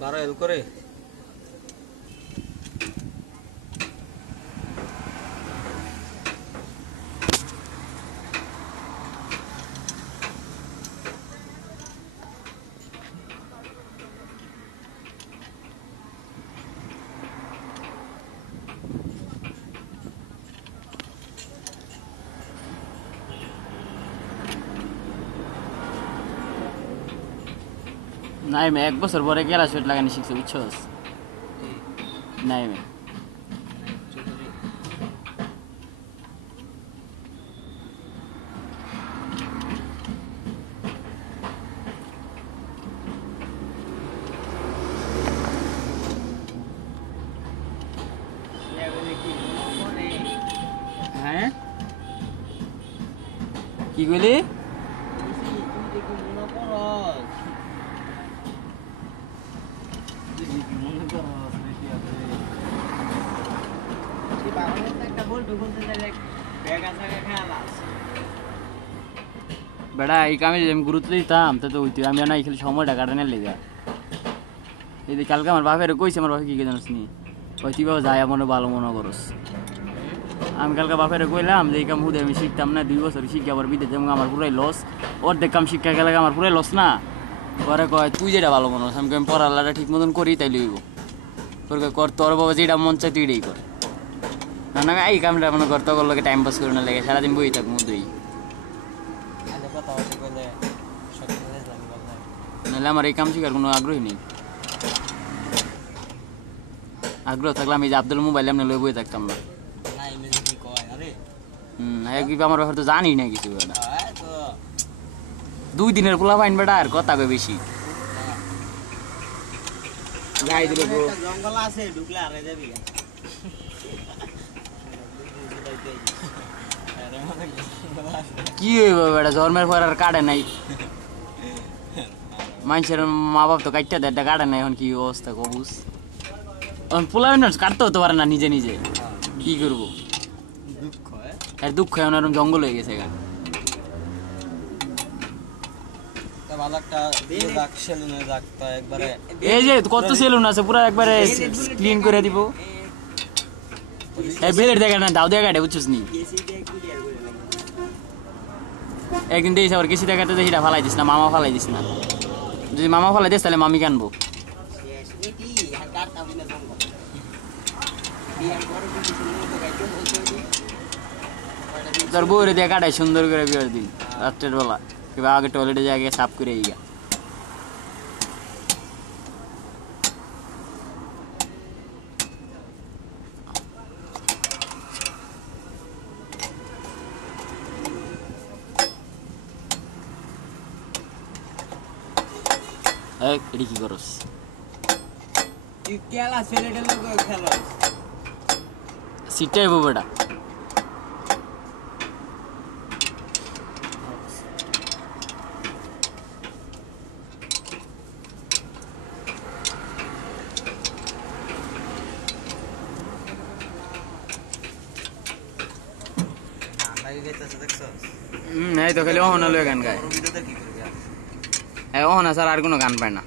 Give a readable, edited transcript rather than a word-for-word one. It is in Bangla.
12 এল করে নাই মে এক বছর পরে কেরা সেট লাগানি শিখছে বুঝছস নাই মে হ্যাঁ কি কইলি বেড়া এই কামে যদি আমি গুরুত্ব দিতাম তা তো হইতো আমি না খালি সময়টা কাটানোর লেগা এই যে কালকে আমার বাপের কইছে আমার বাপে কি জানিস নি ওই তুই বাবা যায় মনে ভালো মনে করস আমি কালকে বাপের কইলাম যে এই কাম হুদে আমি শিখতাম না 2 বছর শিখে আবার বিদেশ যাবো আমার পুরাই লস অর্ধেক কাম শিক্ষা গেলে আমার পুরাই লস না পরে কয় তুই যেটা ভালো মনে করস আমি পড়ালাটা ঠিক মতন করি তাই লইব তোর কর তোর বাবা যেটা মন চায় তুই এটাই কর না না এই কামটা মনে কর তোর লোকে টাইম পাস করে না লেগে সারাদিন বই থাক মুদই নাহলে আমার এই কাম শিখার কোনো আগ্রহী নেই আগ্রহ থাকলে আমি যে আব্দুল মোবাইল এমনি লই বই থাকতাম না আমার ব্যাপার তো জানি না কিছু 2 দিনের পোলা পাইন বেটা আর কথা কই বেশি যাই দিলে জঙ্গল আছে ঢুকলে আরে যাবি কি হইব বেটা জন্মের পর আর কাটে নাই মানুষের মা বাপ তো কাটতে দেয় কাটে নাই এখন কি অবস্থা কবুস এখন পোলা কাটতে হতে পারে না নিজে নিজে কি করবো আর দুঃখ এখন এরকম জঙ্গল হয়ে গেছে এখানে এই যে কত সেলুন আছে পুরো একবারে ক্লিন করে দিব এই বেলের জায়গা না দাও জায়গাটা বুঝছিস নি একদিন দিয়েছে আবার কিছু দেখাতে সেটা ফালাই দিস না মামা ফালাই দিস না যদি মামা ফালাই দিস তাহলে মামি কানবো তোর বউরে দিয়ে কাটাই সুন্দর করে বিয়ের দিন রাত্রের বেলা কিংবা আগে টয়লেটে জায়গায় সাফ করে ইয়া এটি কি করস সিটটাই বেটা এই তো খালি অহনা লয়ে গান গায় অহনা স্যার আর কোনো গান পায় না